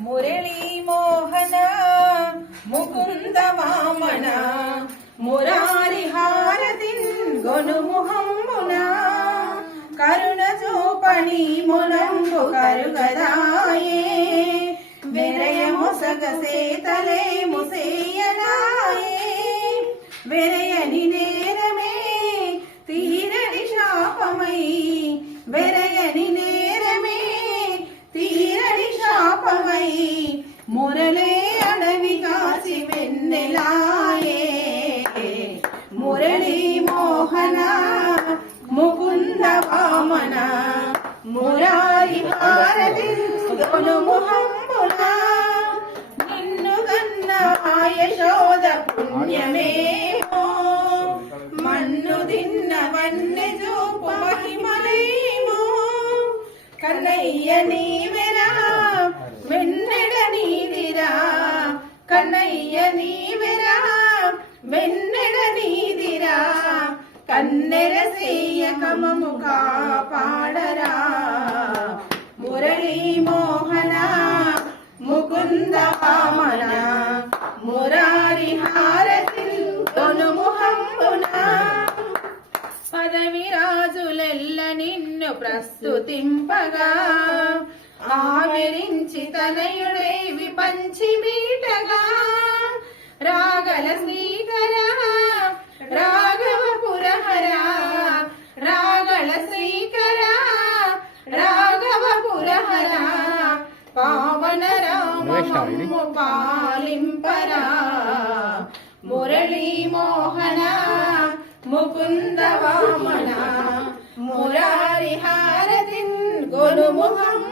మురళీ మోహన ముకుంద వామన మురారి హారతిన్ గొనుముహమ్మున కరుణ చూపని మునంబు కరుగదాయే వెరయమొసగ సేతలే ముసేయనాయే వెరయని నేరమే తీరని శాపమై వెరయని నేరమే తీరని శాపమై మురళే అడవి కాసి వెన్నెలాయే మురళీ మోహన ముకుంద వామన మురారి హారతి గొనుముహమ్మున నిన్ను గన్న యశోద పుణ్యమేమో మన్ను దిన్న వన్నె చూపు మహిమలేమో కన్నయ్య నీవెరా వెన్నెడ నీదిరా కన్నయ్య నీవెరా వెన్నెడ నీదిరా కన్నెరసేయ కమము కాపాడరా మురళీ మోహన ముకుంద వామన మురారి హారతి గొనుముహమ్మున పదవిరాజులెల్ల నిన్ను ప్రస్తుతింపగా ఆవిరించి తనయుడై విపంచి మీటగా రాగల శ్రీకర రాఘవ పురహర రాగల శ్రీకర రాఘవ పురహర పావన రామము పాలింపరా మురళీ మోహన ముకుంద వామన మురారి హారతిన్ గొనుముహమ్మున